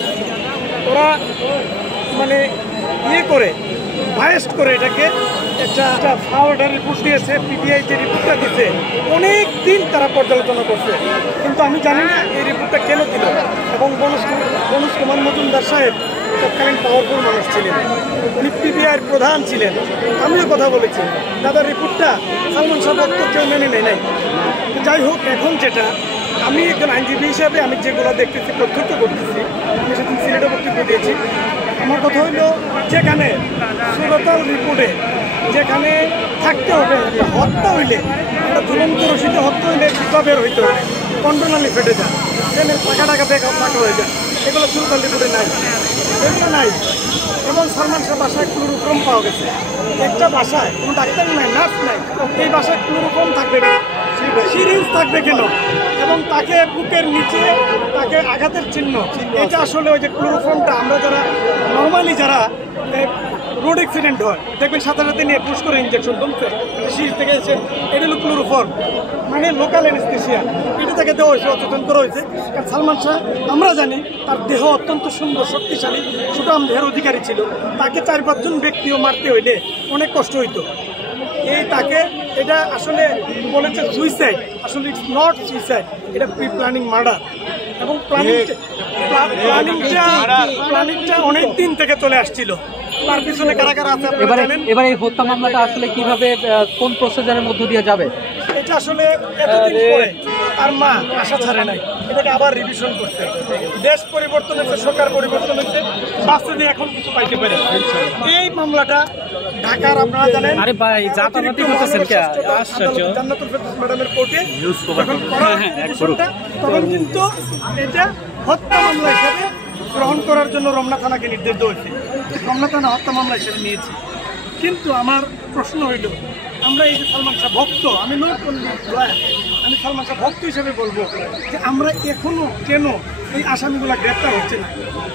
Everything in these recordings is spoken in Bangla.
ওরা মানে ইয়ে করে ভায়েস্ট করে এটাকে একটা ফাওয়ার্ডার রিপোর্ট দিয়েছে। পিবিআই যে রিপোর্টটা দিচ্ছে অনেক দিন তারা পর্যালোচনা করছে, কিন্তু আমি জানি না এই রিপোর্টটা কেন দিল। এবং বনুজ কুমার মজুমদার সাহেব তৎকালীন পাওয়ারফুল মানুষ ছিলেন, উনি পিবিআইয়ের প্রধান ছিলেন। আমিও কথা বলেছি, দাদার রিপোর্টটা সালমান শাহ তো কেউ মেনে নেয় নাই। যাই হোক, এখন যেটা আমি একজন আইনজীবী হিসাবে আমি যেগুলো দেখতেছি, প্রত্যক্ষ করতেছি, আমি সেদিন সিলেটে বক্তব্য দিয়েছি। আমার কথা হইল, যেখানে সুরতাল রিপোর্টে যেখানে থাকতে হবে, হত্যা হইলে, একটা ঝুলন্ত রশিদে হত্যা হইলে জুতা বের হইতে হবে, কন্ট্রোনালি ফেটে যায়, ট্রেনের টাকা বেগ ফাঁকা হয়ে যায়, এগুলো সুরতাল রিপোর্টে নাই, এগুলো নাই। এবং সালমান শাহ বাসায় ক্লোরোফর্ম পাওয়া গেছে। একটা বাসায় কোনো ডাক্তার নাই, নার্স নাই, এই বাসায় ক্লোরোফর্ম থাকবে না, সিরিঞ্জ থাকবে কেন? এবং তাকে বুকের নিচে তাকে আঘাতের চিহ্ন, এটা আসলে ওই যে ক্লোরোফর্মটা আমরা যারা নর্মালি যারা রোড অ্যাক্সিডেন্ট হয় দেখবেন সাথে সাথে নিয়ে পুশ করে ইঞ্জেকশন তুলছে, সিরিজ থেকে এসে এটা হলো ক্লোরোফর্ম, মানে লোকাল অ্যানেস্থেসিয়া, এটা তাকে দেওয়া হয়েছে, অচেতন করা হয়েছে। কারণ সালমান শাহ আমরা জানি তার দেহ অত্যন্ত সুন্দর, শক্তিশালী, সুঠাম দেহের অধিকারী ছিল। তাকে 4-5 জন ব্যক্তিও মারতে হইলে অনেক কষ্ট হইতো। এই তাকে এটা আসলে বলেছে সুইসাইড, আসলে ইটস নট সুইসাইড, এটা প্রি প্ল্যানিং মার্ডার। এবং প্ল্যানিংটা অনেক দিন থেকে চলে আসছিল। তার পিছনে কারা কারা আছে আপনারা জানেন। এবার এই হত্যা মামলাটা আসলে কিভাবে কোন প্রসিজারের মধ্য দিয়ে যাবে? এটা আসলে এতদিন পরে তার মা আশা ছাড়ে নাই, এটাকে আবার রিভিশন করতে। দেশ পরিবর্তন হয়েছে, সরকার পরিবর্তন হয়েছে, বাস্তবে এখন কিছু পাইতে পারে। এই মামলাটা ঢাকার আপনারা জানেন জান্নাতুল ফেরদৌস ম্যাডামের কোর্টে যখন করা হয় রিভিশনটা, তখন কিন্তু এটা হত্যা মামলা হিসেবে গ্রহণ করার জন্য রমনা থানাকে নির্দেশ দেওয়া হয়েছে। রমনা থানা হত্যা মামলা হিসেবে নিয়েছে। কিন্তু আমার প্রশ্ন হইল, আমরা এই যে সালমান শাহ ভক্ত, আমি নট অনলি লয়ার, আমি সালমান শাহ ভক্ত হিসেবে বলবো যে আমরা এখনো কেন এই আসামিগুলো গ্রেপ্তার হচ্ছে না?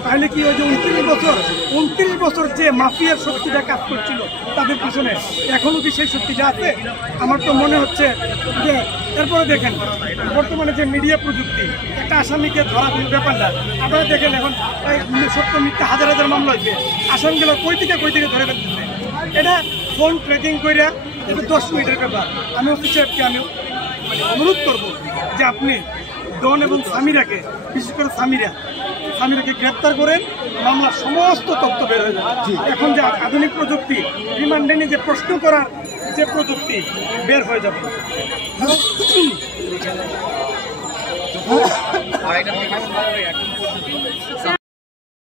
তাহলে কি ওই যে 29 বছর যে মাফিয়ার শক্তিটা কাজ করছিল তাদের পিছনে এখনো কি সেই শক্তিটা আছে? আমার তো মনে হচ্ছে যে এরপরে দেখেন বর্তমানে যে মিডিয়া প্রযুক্তি, একটা আসামিকে ধরা কোনো ব্যাপার না। আপনারা দেখেন এখন সত্য মিথ্যা হাজার হাজার মামলা হচ্ছে, আসামিগুলো কই থেকে ধরে ফেলতেছে। এটা ফোন ট্রেকিং করে, এটা 10 মিনিটের ব্যাপার। আমি ওসি সাহেবকে আমি অনুরোধ করবো যে আপনি ডন এবং সামিরাকে, বিশেষ করে সামিরাকে গ্রেপ্তার করেন, মামলার সমস্ত তথ্য বের হয়ে যাবে। এখন যে আধুনিক প্রযুক্তি, রিমান্ডে নিয়ে যে প্রশ্ন করার যে প্রযুক্তি বের হয়ে যাবে।